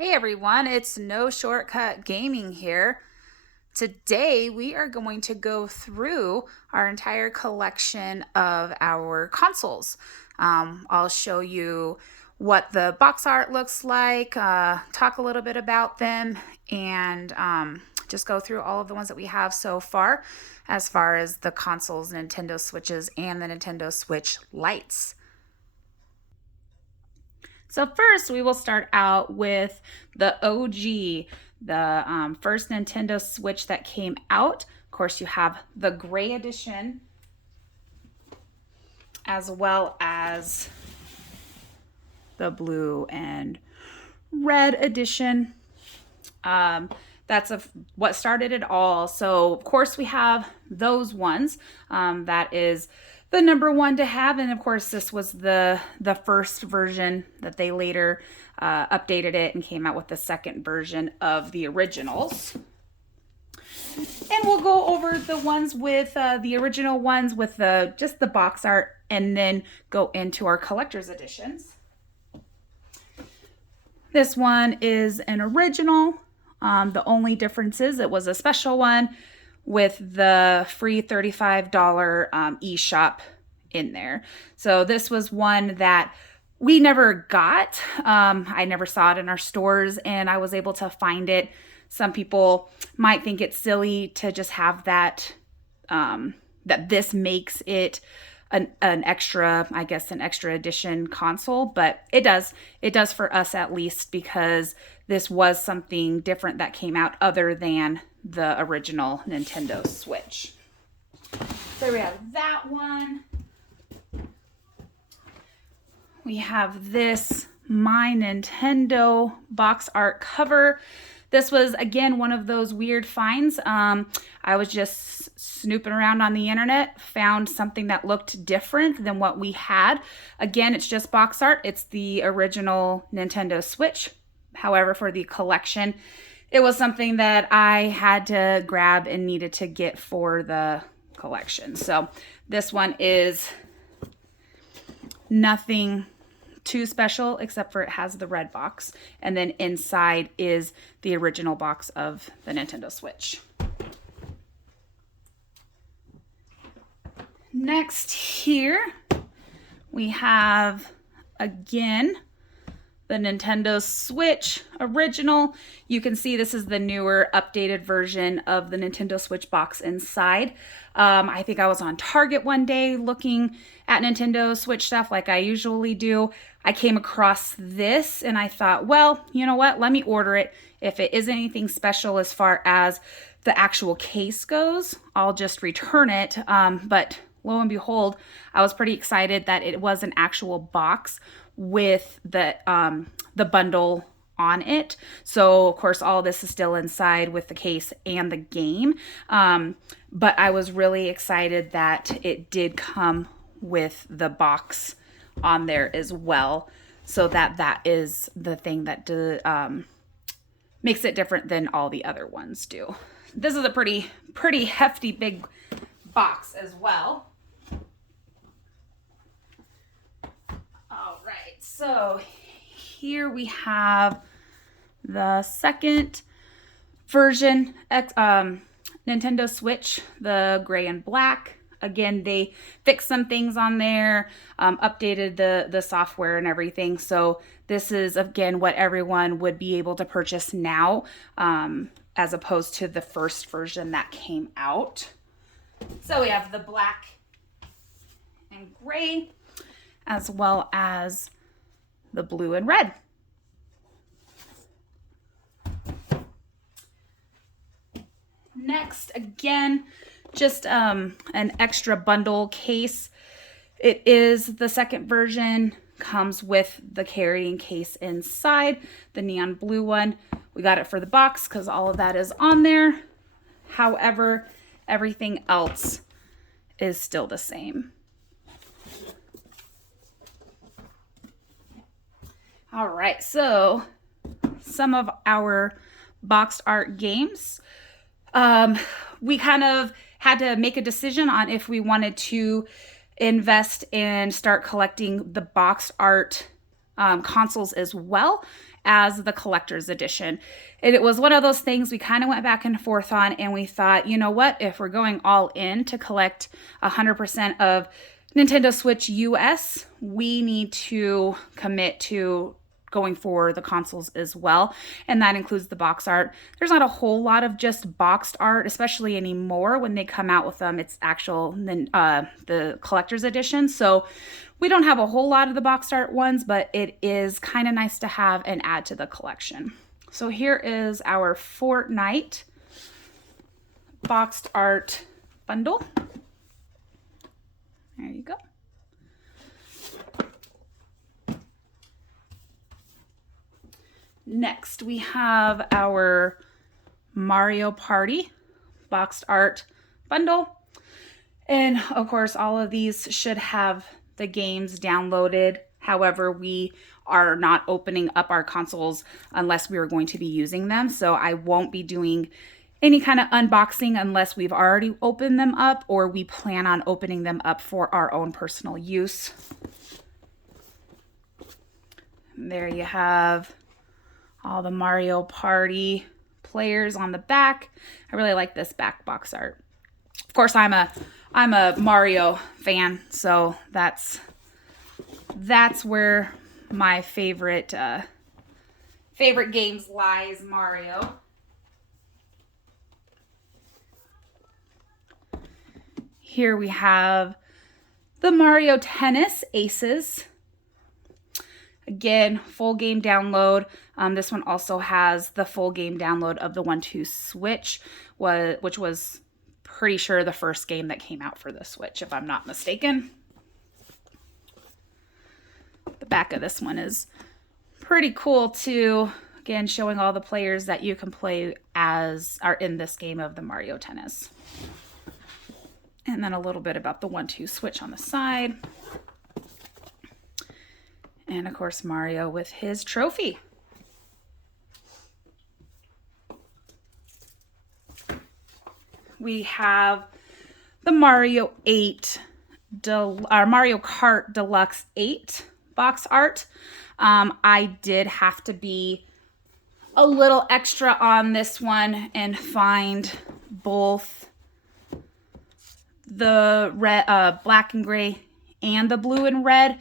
Hey everyone, it's No Shortcut Gaming here. Today we are going to go through our entire collection of our consoles. I'll show you what the box art looks like, talk a little bit about them, and just go through all of the ones that we have so far as the consoles, Nintendo Switches, and the Nintendo Switch Lites. So first, we will start out with the OG, the first Nintendo Switch that came out. Of course, you have the gray edition as well as the blue and red edition. That's what started it all. So of course we have those ones. That is the number one to have, and of course this was the first version that they later updated it and came out with the second version of the originals. And we'll go over the ones with the original ones with just the box art, and then go into our collector's editions. This one is an original. The only difference is it was a special one with the free $35 eShop in there. So this was one that we never got. I never saw it in our stores, and I was able to find it. Some people might think it's silly to just have that, that this makes it an extra, I guess, an extra edition console, but it does for us at least, because this was something different that came out other than the original Nintendo Switch. So we have that one. We have this My Nintendo box art cover. This was, again, one of those weird finds. I was just snooping around on the internet, found something that looked different than what we had. Again, it's just box art. It's the original Nintendo Switch. However, for the collection, it was something that I had to grab and needed to get for the collection. So this one is nothing too special, except for it has the red box, and then inside is the original box of the Nintendo Switch. Next here we have, again, the Nintendo Switch original. You can see this is the newer, updated version of the Nintendo Switch box inside. I think I was on Target one day looking at Nintendo Switch stuff like I usually do. I came across this and I thought, well, you know what? Let me order it. If it isn't anything special as far as the actual case goes, I'll just return it. But lo and behold, I was pretty excited that it was an actual box with the bundle on it. So of course all this is still inside with the case and the game. But I was really excited that it did come with the box on there as well. So that is the thing that makes it different than all the other ones do. This is a pretty hefty big box as well. All right, so here we have the second version, Nintendo Switch, the gray and black. Again, they fixed some things on there, updated the software and everything. So this is, again, what everyone would be able to purchase now, as opposed to the first version that came out. So we have the black and gray, as well as the blue and red. Next, again, just an extra bundle case. It is the second version, comes with the carrying case inside, the neon blue one. We got it for the box because all of that is on there. However, everything else is still the same. All right, so some of our boxed art games. We kind of had to make a decision on if we wanted to invest and start collecting the boxed art consoles as well as the collector's edition. And it was one of those things we kind of went back and forth on, and we thought, you know what, if we're going all in to collect 100% of Nintendo Switch US, we need to commit to going for the consoles as well, and that includes the box art. There's not a whole lot of just boxed art, especially anymore when they come out with them. It's actual the collector's edition, so we don't have a whole lot of the boxed art ones, but it is kind of nice to have and add to the collection. So here is our Fortnite boxed art bundle. There you go. Next, we have our Mario Party boxed art bundle. And of course, all of these should have the games downloaded. However, we are not opening up our consoles unless we are going to be using them. So I won't be doing any kind of unboxing unless we've already opened them up or we plan on opening them up for our own personal use. And there you have all the Mario Party players on the back. I really like this back box art. Of course, I'm a Mario fan, so that's where my favorite games lies, Mario. Here we have the Mario Tennis Aces. Again, full game download. This one also has the full game download of the 1-2 Switch, which was pretty sure the first game that came out for the Switch, if I'm not mistaken. The back of this one is pretty cool too. Again, showing all the players that you can play as are in this game of the Mario Tennis. And then a little bit about the 1-2 Switch on the side. And of course, Mario with his trophy. We have the Mario Kart Deluxe 8 box art. I did have to be a little extra on this one and find both the red, black and gray and the blue and red.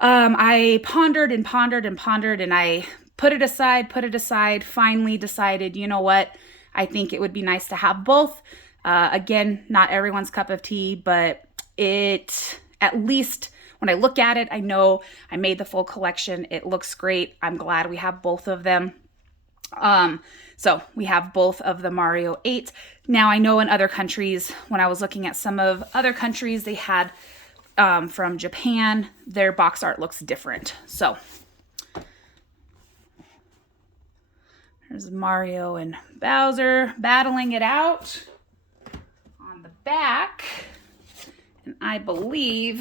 I pondered and pondered and pondered, and I put it aside, finally decided, you know what, I think it would be nice to have both. Again, not everyone's cup of tea, but it, at least when I look at it, I know I made the full collection. It looks great. I'm glad we have both of them. So we have both of the Mario 8. Now I know in other countries, when I was looking at some of other countries, they had from Japan, their box art looks different. So there's Mario and Bowser battling it out on the back. And I believe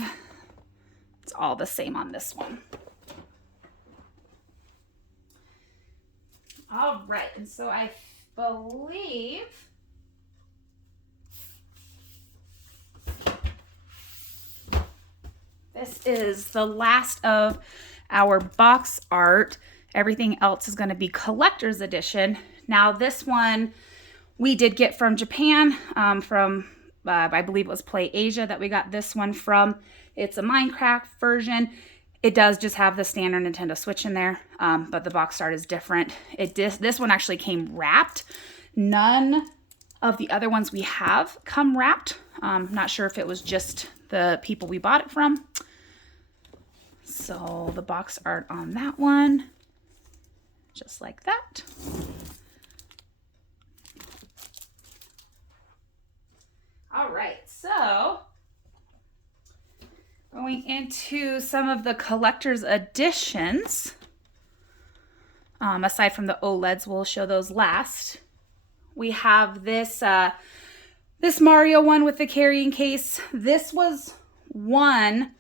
it's all the same on this one. All right, and so I believe this is the last of our box art. Everything else is going to be collector's edition. Now this one we did get from Japan, from I believe it was Play Asia that we got this one from. It's a Minecraft version. It does just have the standard Nintendo Switch in there, but the box art is different. This one actually came wrapped. None of the other ones we have come wrapped. Not sure if it was just the people we bought it from. So the box art on that one, just like that. All right, so going into some of the collector's editions, aside from the OLEDs, we'll show those last. We have this this Mario one with the carrying case. This was one,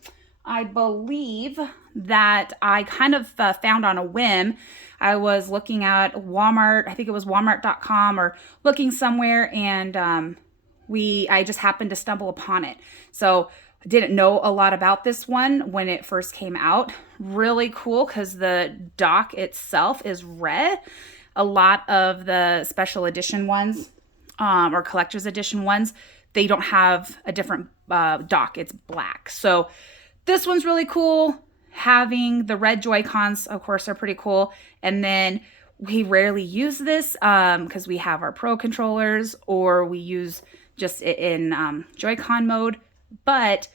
I believe, that I kind of found on a whim. I was looking at Walmart, I think it was walmart.com, or looking somewhere, and I just happened to stumble upon it. So didn't know a lot about this one when it first came out. Really cool because the dock itself is red. A lot of the special edition ones or collector's edition ones, they don't have a different dock. It's black. So this one's really cool. Having the red Joy-Cons, of course, are pretty cool. And then we rarely use this because we have our Pro controllers or we use just in Joy-Con mode. But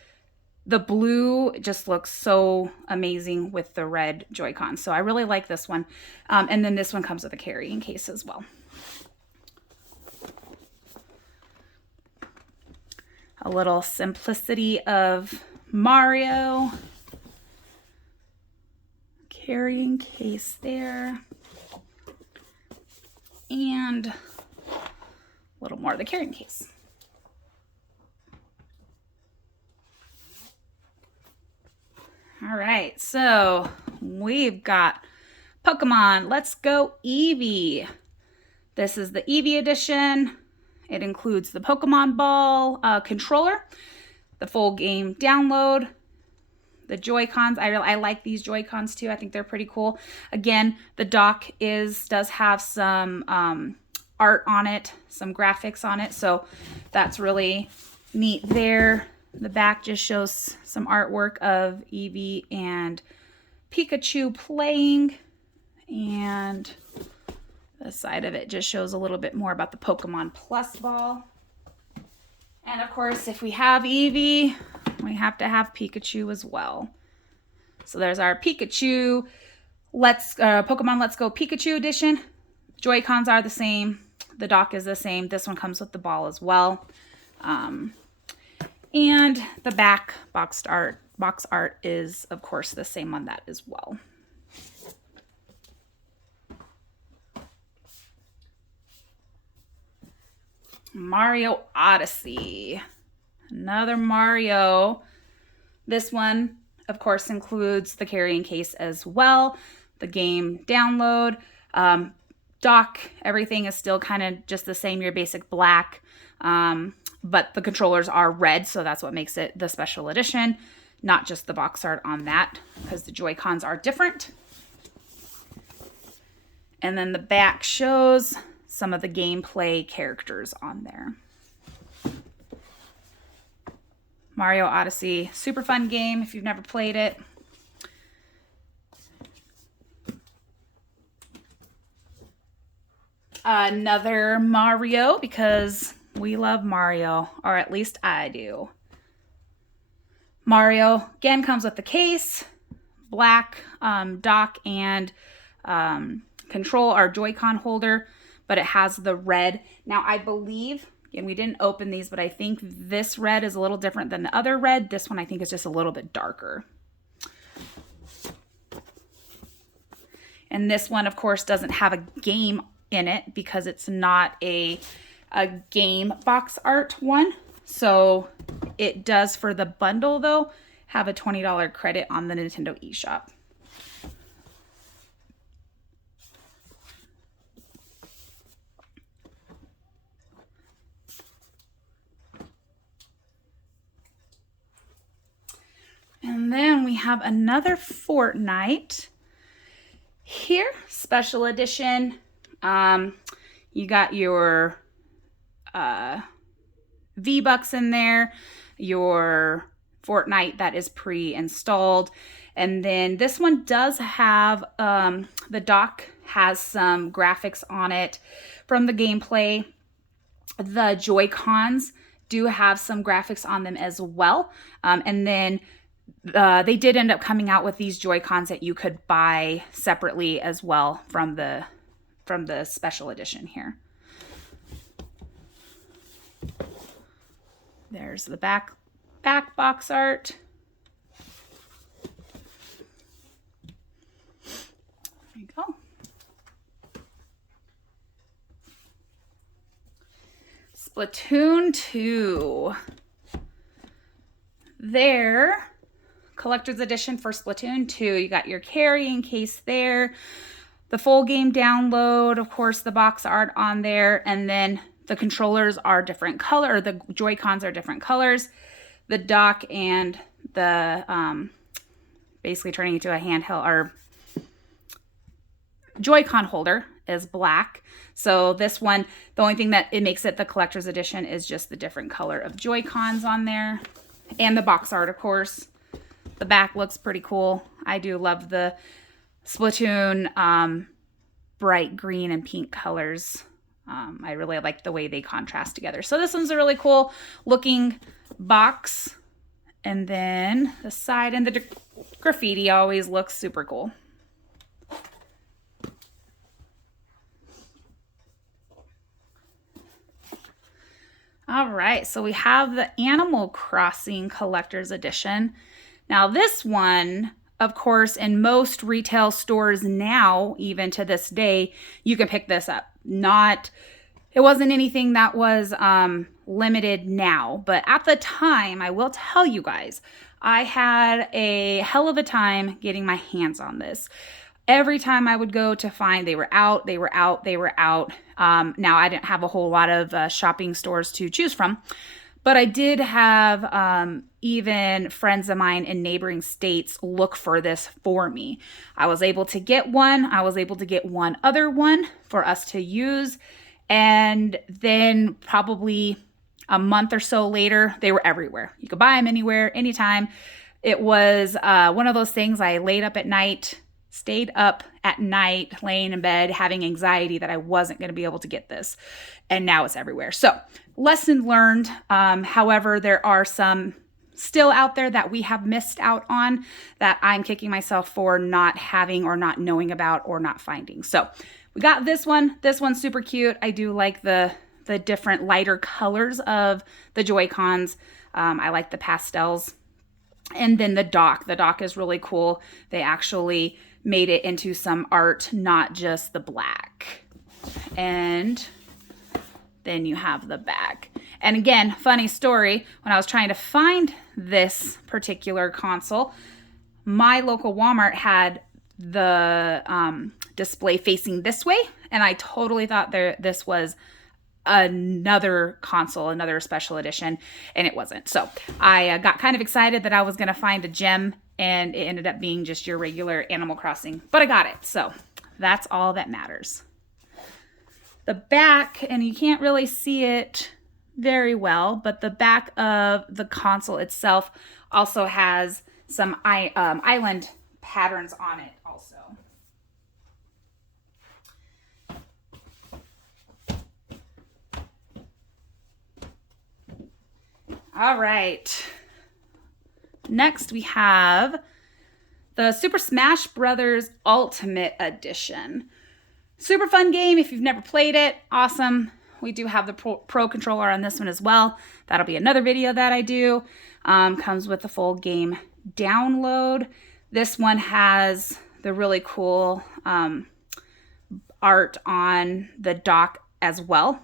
the blue just looks so amazing with the red Joy-Con. So I really like this one. And then this one comes with a carrying case as well. A little simplicity of Mario. Carrying case there. And a little more of the carrying case. All right, so we've got Pokemon Let's Go Eevee. This is the Eevee Edition. It includes the Pokemon Ball controller, the full game download, the Joy-Cons. I like these Joy-Cons too. I think they're pretty cool. Again, the dock does have some art on it, some graphics on it, so that's really neat there. The back just shows some artwork of Eevee and Pikachu playing, and the side of it just shows a little bit more about the Pokemon Plus ball. And of course, if we have Eevee, we have to have Pikachu as well. So there's our Pikachu Pokemon Let's Go Pikachu edition. Joy-Cons are the same. The dock is the same. This one comes with the ball as well. And the back box art is, of course, the same on that as well. Mario Odyssey. Another Mario. This one, of course, includes the carrying case as well. The game download. Dock, everything is still kind of just the same, your basic black. But the controllers are red, so that's what makes it the special edition, not just the box art on that, because the Joy-Cons are different. And then the back shows some of the gameplay characters on there. Mario Odyssey, super fun game if you've never played it. Another Mario, because we love Mario, or at least I do. Mario, again, comes with the case, black dock, and control our Joy-Con holder, but it has the red. Now, I believe, and we didn't open these, but I think this red is a little different than the other red. This one, I think, is just a little bit darker. And this one, of course, doesn't have a game in it because it's not a game box art one. So it does, for the bundle though, have a $20 credit on the Nintendo eShop. And then we have another Fortnite here, special edition. You got your V-Bucks in there, your Fortnite that is pre-installed, and then this one does have the dock has some graphics on it from the gameplay. The Joy-Cons do have some graphics on them as well, and then they did end up coming out with these Joy-Cons that you could buy separately as well from the special edition here. There's the back box art. There you go. Splatoon 2. There, collector's edition for Splatoon 2. You got your carrying case there, the full game download, of course, the box art on there, and then the controllers are different color, the Joy-Cons are different colors. The dock and the basically turning into a handheld or Joy-Con holder is black. So this one, the only thing that it makes it the collector's edition is just the different color of Joy-Cons on there. And the box art, of course. The back looks pretty cool. I do love the Splatoon bright green and pink colors. I really like the way they contrast together. So this one's a really cool looking box. And then the side and the graffiti always looks super cool. All right, so we have the Animal Crossing Collector's Edition. Now this one, of course, in most retail stores now, even to this day, you can pick this up. It wasn't anything that was limited now, but at the time, I will tell you guys, I had a hell of a time getting my hands on this. Every time I would go to find, they were out. Now, I didn't have a whole lot of shopping stores to choose from, but I did have even friends of mine in neighboring states look for this for me. I was able to get one. I was able to get one other one for us to use. And then probably a month or so later, they were everywhere. You could buy them anywhere, anytime. It was one of those things I stayed up at night, laying in bed, having anxiety that I wasn't going to be able to get this. And now it's everywhere. So, lesson learned. However, there are some still out there that we have missed out on that I'm kicking myself for not having or not knowing about or not finding. So, we got this one. This one's super cute. I do like the different lighter colors of the Joy-Cons. I like the pastels. And then the dock. The dock is really cool. They actually made it into some art, not just the black. And then you have the back. And again, funny story, when I was trying to find this particular console, my local Walmart had the display facing this way, and I totally thought this was another console, another special edition, and it wasn't. So I got kind of excited that I was going to find a gem, and it ended up being just your regular Animal Crossing, but I got it. So that's all that matters. The back, and you can't really see it very well, but the back of the console itself also has some island patterns on it also. All right. Next, we have the Super Smash Bros. Ultimate Edition. Super fun game if you've never played it. Awesome. We do have the Pro Controller on this one as well. That'll be another video that I do. Comes with the full game download. This one has the really cool art on the dock as well.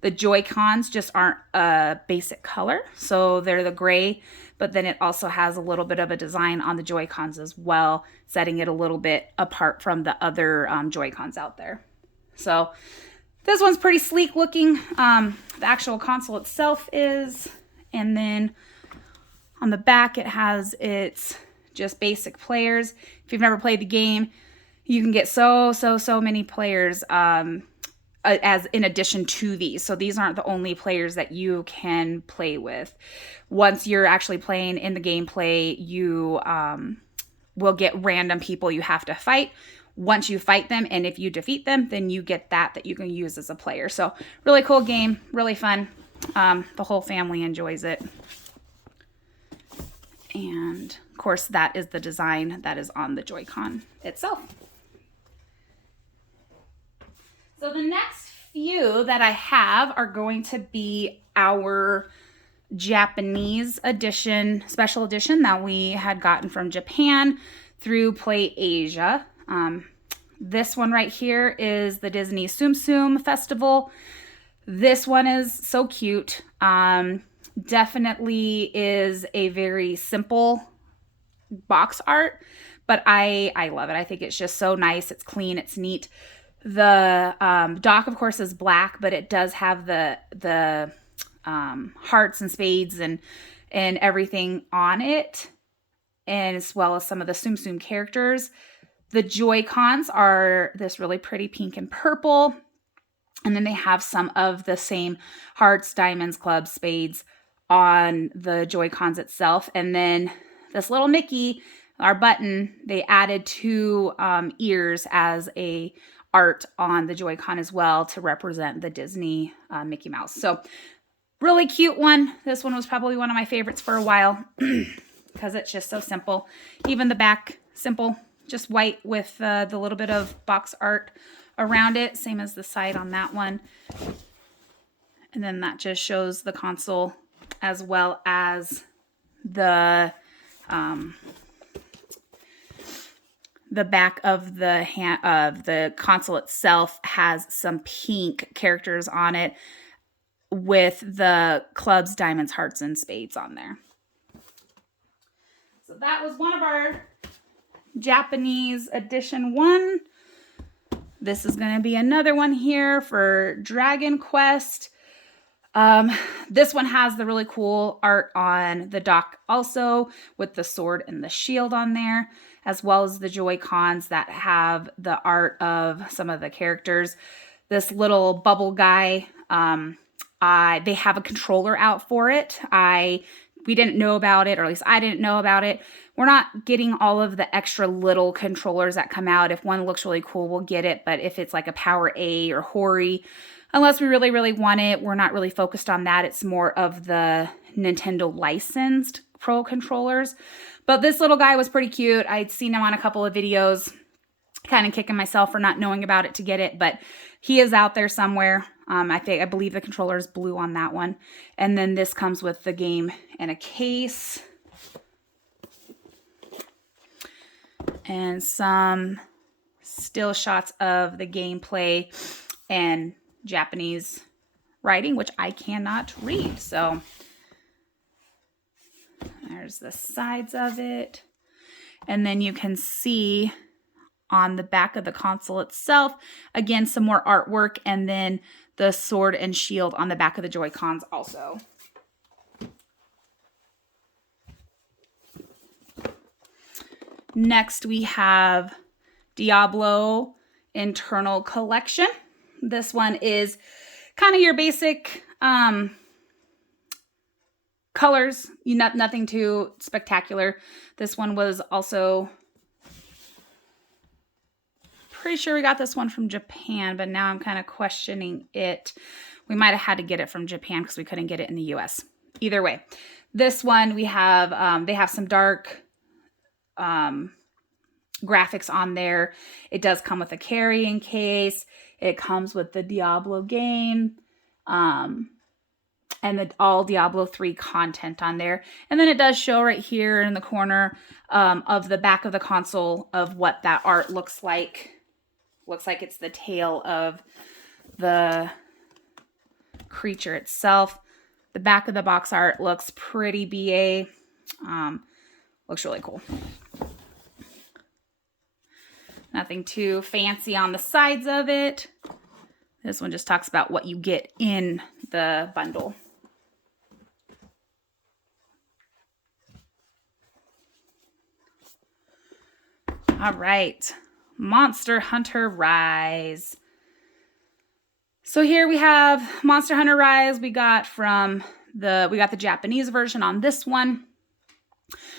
The Joy-Cons just aren't a basic color, so they're the gray, but then it also has a little bit of a design on the Joy-Cons as well, setting it a little bit apart from the other Joy-Cons out there. So this one's pretty sleek looking. The actual console itself is, and then on the back it has its just basic players. If you've never played the game, you can get so many players as in addition to these. So these aren't the only players that you can play with. Once you're actually playing in the gameplay, you will get random people you have to fight. Once you fight them, and if you defeat them, then you get that you can use as a player. So really cool game, really fun. The whole family enjoys it. And of course, that is the design that is on the Joy-Con itself. So the next few that I have are going to be our Japanese edition, special edition that we had gotten from Japan through Play Asia. This one right here is the Disney Tsum Tsum Festival. This one is so cute. Definitely is a very simple box art, but I love it. I think it's just so nice. It's clean. It's neat. The dock, of course, is black, but it does have the hearts and spades and and everything on it, and as well as some of the Tsum Tsum characters. The Joy-Cons are this really pretty pink and purple. And then they have some of the same hearts, diamonds, clubs, spades on the Joy-Cons itself. And then this little Mickey, our button, they added 2 ears as a art on the Joy-Con as well to represent the Disney Mickey Mouse. So really cute one. This one was probably one of my favorites for a while because it's just so simple. Even the back, simple, just white with the little bit of box art around it, same as the side on that one. And then that just shows the console as well as the back of the console itself has some pink characters on it with the clubs, diamonds, hearts, and spades on there. So that was one of our Japanese edition one. This is going to be another one here for Dragon Quest. This one has the really cool art on the dock also with the sword and the shield on there, as well as the Joy-Cons that have the art of some of the characters. This little bubble guy, they have a controller out for it. We didn't know about it, or at least I didn't know about it. We're not getting all of the extra little controllers that come out. If one looks really cool, we'll get it. But if it's like a Power A or Hori, unless we really, really want it, we're not really focused on that. It's more of the Nintendo licensed Pro controllers. But this little guy was pretty cute. I'd seen him on a couple of videos, kind of kicking myself for not knowing about it to get it. But he is out there somewhere. I believe the controller is blue on that one. And then this comes with the game in a case. And some still shots of the gameplay and Japanese writing, which I cannot read. So there's the sides of it. And then you can see on the back of the console itself, again, some more artwork, and then the sword and shield on the back of the Joy-Cons also. Next, we have Diablo Internal Collection. This one is kind of your basic colors, nothing too spectacular. This one was also, pretty sure we got this one from Japan, but now I'm kind of questioning it. We might have had to get it from Japan because we couldn't get it in the US. Either way, this one we have, they have some dark graphics on there. It does come with a carrying case. It comes with the Diablo game, and all Diablo 3 content on there. And then it does show right here in the corner of the back of the console of what that art looks like. Looks like it's the tail of the creature itself. The back of the box art looks pretty BA. Looks really cool. Nothing too fancy on the sides of it. This one just talks about what you get in the bundle. All right, Monster Hunter Rise. So here we have Monster Hunter Rise. We got the Japanese version on this one.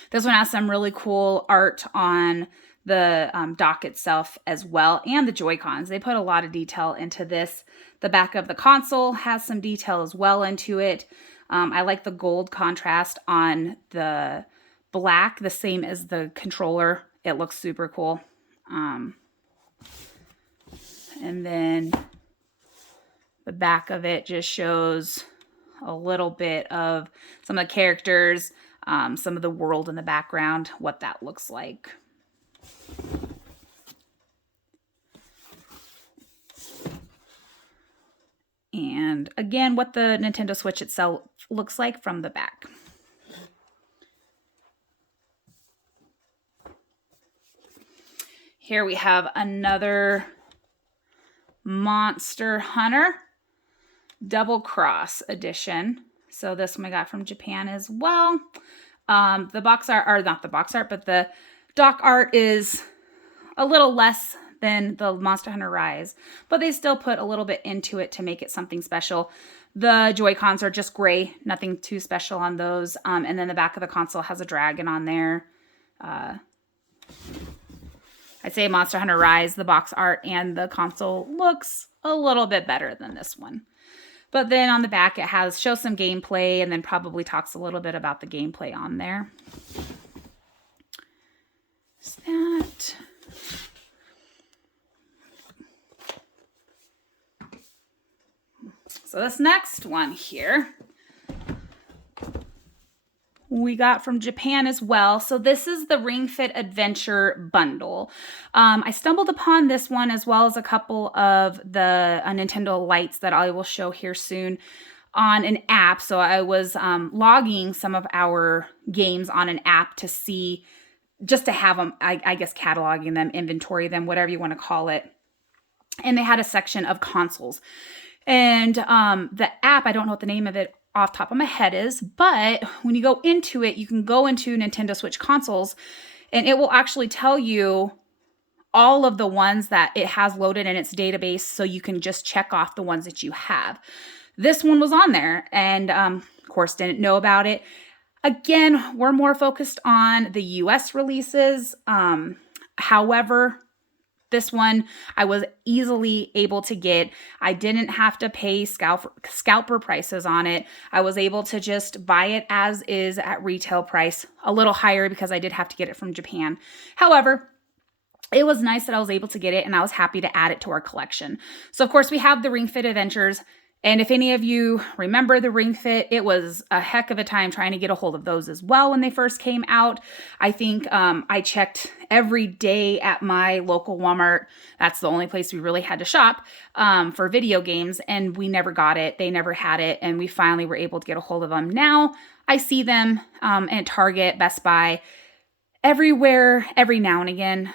This one has some really cool art on the dock itself as well, and the Joy-Cons. They put a lot of detail into this. The back of the console has some detail as well into it. I like the gold contrast on the black, the same as the controller. It looks super cool. And then the back of it just shows a little bit of some of the characters, some of the world in the background, what that looks like. And again, what the Nintendo Switch itself looks like from the back. Here we have another Monster Hunter Double Cross edition. So this one I got from Japan as well. The box art, or not the box art, but the dock art is a little less than the Monster Hunter Rise, but they still put a little bit into it to make it something special. The Joy-Cons are just gray, nothing too special on those. And then the back of the console has a dragon on there. I'd say Monster Hunter Rise, the box art and the console looks a little bit better than this one. But then on the back it shows some gameplay and then probably talks a little bit about the gameplay on there. Is that... So this next one here, we got from Japan as well. So this is the Ring Fit Adventure bundle. I stumbled upon this one as well as a couple of the Nintendo Lights that I will show here soon on an app. So I was logging some of our games on an app to see, just to have them, I guess cataloging them, inventory them, whatever you want to call it. And they had a section of consoles. And the app, I don't know what the name of it off the top of my head is, but when you go into it, you can go into Nintendo Switch consoles and it will actually tell you all of the ones that it has loaded in its database, so you can just check off the ones that you have. This one was on there and of course didn't know about it. Again, we're more focused on the US releases. However, this one I was easily able to get. I didn't have to pay scalper prices on it. I was able to just buy it as is at retail price, a little higher because I did have to get it from Japan. However, it was nice that I was able to get it and I was happy to add it to our collection. So of course we have the Ring Fit Adventures. And if any of you remember the Ring Fit, it was a heck of a time trying to get a hold of those as well when they first came out. I think I checked every day at my local Walmart. That's the only place we really had to shop for video games, and we never got it. They never had it, and we finally were able to get a hold of them. Now I see them at Target, Best Buy, everywhere, every now and again.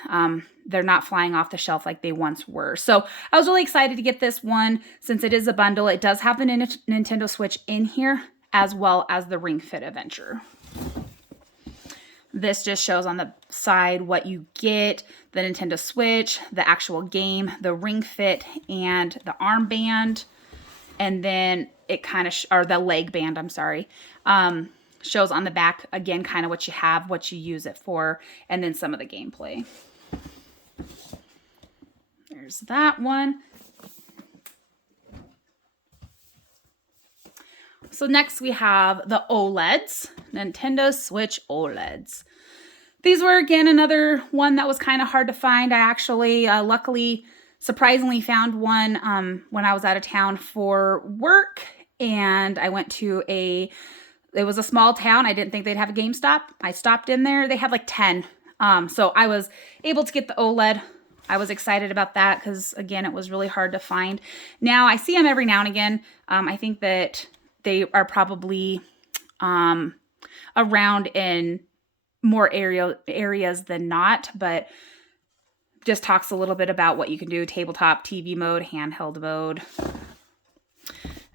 They're not flying off the shelf like they once were. So I was really excited to get this one since it is a bundle. It does have the Nintendo Switch in here as well as the Ring Fit Adventure. This just shows on the side what you get, the Nintendo Switch, the actual game, the Ring Fit, and the armband. And then it kind of, or the leg band, I'm sorry. Shows on the back, again, kind of what you have, what you use it for, and then some of the gameplay. There's that one. So next we have the OLEDs, Nintendo Switch OLEDs. These were, again, another one that was kind of hard to find. I actually, luckily, surprisingly found one when I was out of town for work, and I went to it was a small town. I didn't think they'd have a GameStop. I stopped in there. They had like 10. So I was able to get the OLED. I was excited about that because, again, it was really hard to find. Now, I see them every now and again. I think that they are probably around in more areas than not, but just talks a little bit about what you can do. Tabletop, TV mode, handheld mode.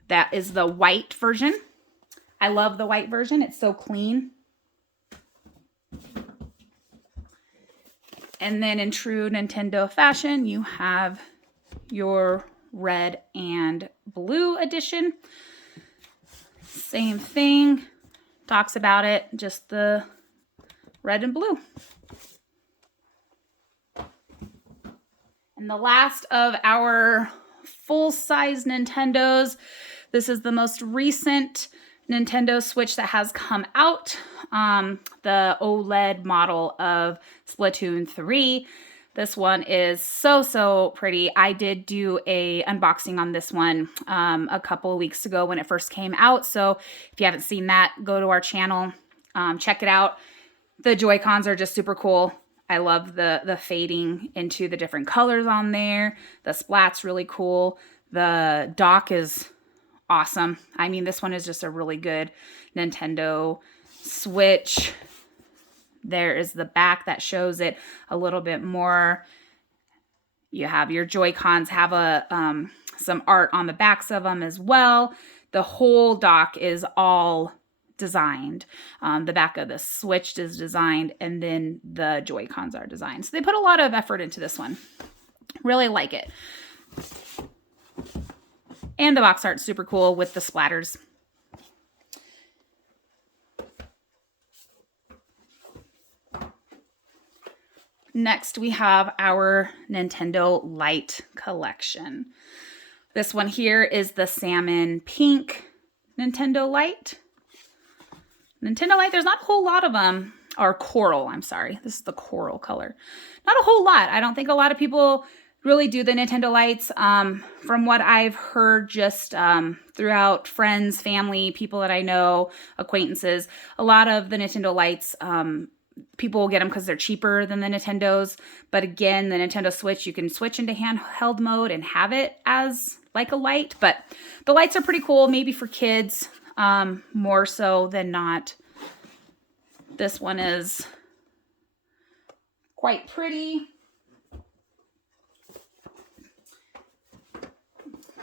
That is the white version. I love the white version. It's so clean. And then in true Nintendo fashion, you have your red and blue edition. Same thing. Talks about it, just the red and blue. And the last of our full-size Nintendos. This is the most recent Nintendo Switch that has come out. The OLED model of Splatoon 3. This one is so pretty. I did do a unboxing on this one a couple of weeks ago when it first came out. So if you haven't seen that, go to our channel, check it out. The Joy-Cons are just super cool. I love the fading into the different colors on there. The splat's really cool. The dock is awesome. I mean, this one is just a really good Nintendo Switch. There is the back that shows it a little bit more. You have your Joy-Cons have some art on the backs of them as well. the whole dock is all designed. The back of the Switch is designed, and then the Joy-Cons are designed. So they put a lot of effort into this one. Really like it. And the box art's super cool with the splatters. Next, we have our Nintendo Light collection. This one here is the salmon pink Nintendo Light. Nintendo Light, there's not a whole lot of them. Or coral, I'm sorry. This is the coral color. Not a whole lot. I don't think a lot of people really do the Nintendo Lights. From what I've heard just throughout friends, family, people that I know, acquaintances, a lot of the Nintendo Lights, people will get them because they're cheaper than the Nintendos. But again, the Nintendo Switch, you can switch into handheld mode and have it as like a light. But the lights are pretty cool, maybe for kids, more so than not. This one is quite pretty.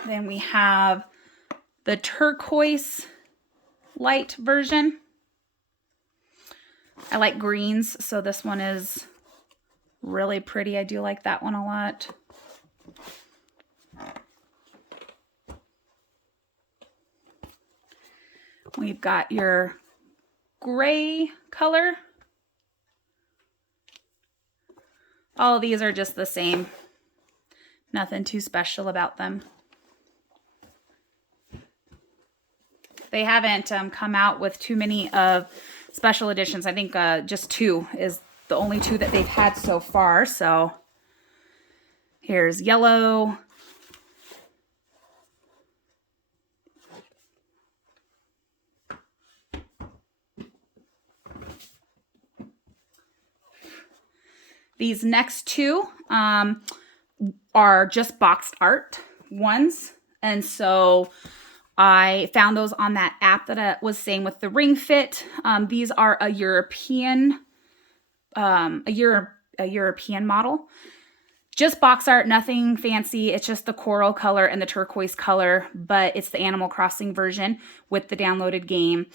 Then we have the turquoise light version. I like greens, so this one is really pretty. I do like that one a lot. We've got your gray color. All of these are just the same. Nothing too special about them. They haven't come out with too many of special editions. I think just 2 is the only 2 that they've had so far. So here's yellow. These next 2 are just boxed art ones. And so I found those on that app that I was saying with the Ring Fit. These are a European model. Just box art, nothing fancy. It's just the coral color and the turquoise color, but it's the Animal Crossing version with the downloaded game.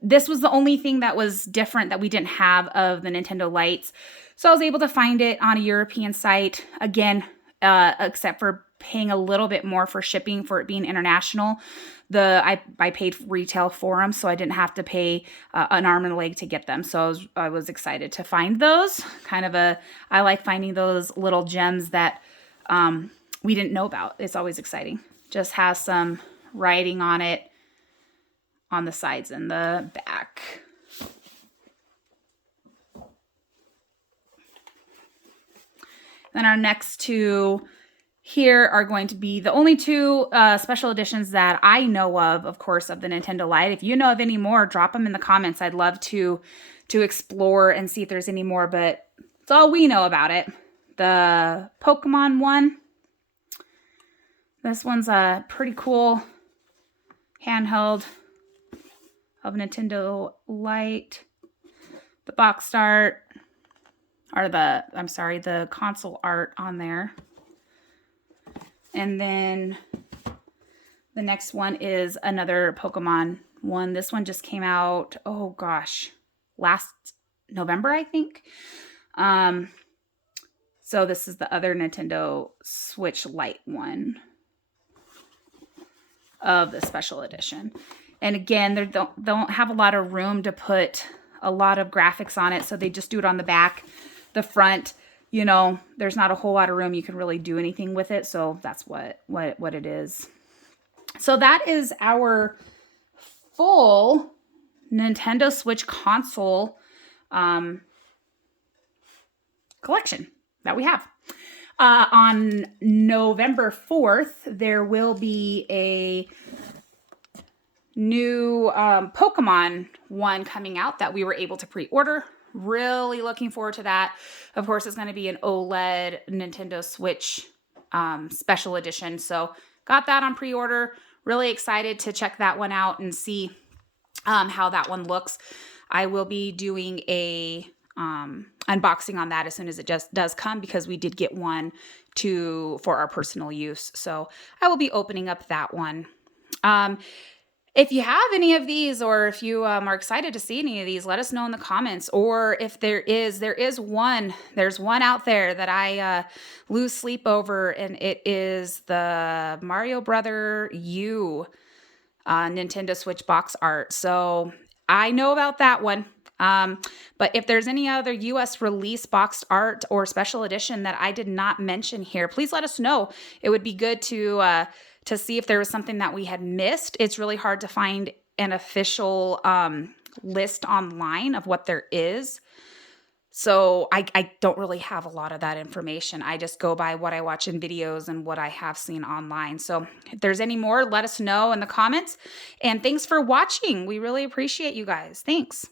This was the only thing that was different that we didn't have of the Nintendo Lights. So I was able to find it on a European site, again, except for paying a little bit more for shipping for it being international. I paid retail for them, so I didn't have to pay an arm and a leg to get them. So I was excited to find those. I like finding those little gems that we didn't know about. It's always exciting. Just has some writing on it on the sides and the back. Then our next 2 here are going to be the only 2 special editions that I know of course, of the Nintendo Lite. If you know of any more, drop them in the comments. I'd love to explore and see if there's any more, but it's all we know about it. The Pokemon one. This one's a pretty cool handheld of Nintendo Lite. The box art, or the console art on there. And then the next one is another Pokemon one. This one just came out, oh gosh, last November, I think. So this is the other Nintendo Switch Lite one of the special edition. And again, they don't have a lot of room to put a lot of graphics on it, so they just do it on the back. The front, there's not a whole lot of room you can really do anything with it, so that's what it is. So that is our full Nintendo Switch console collection that we have. On November 4th, there will be a new Pokemon one coming out that we were able to pre-order. Really looking forward to that. Of course, it's going to be an OLED Nintendo Switch special edition. So got that on pre-order. Really excited to check that one out and see how that one looks. I will be doing a unboxing on that as soon as it just does come, because we did get one for our personal use. So I will be opening up that one. If you have any of these, or if you are excited to see any of these, let us know in the comments. Or if there's one out there that I lose sleep over, and it is the Mario Brother U Nintendo Switch box art. So I know about that one. But if there's any other US release boxed art or special edition that I did not mention here, please let us know. It would be good to see if there was something that we had missed. It's really hard to find an official list online of what there is. So I don't really have a lot of that information. I just go by what I watch in videos and what I have seen online. So if there's any more, let us know in the comments. And thanks for watching. We really appreciate you guys. Thanks.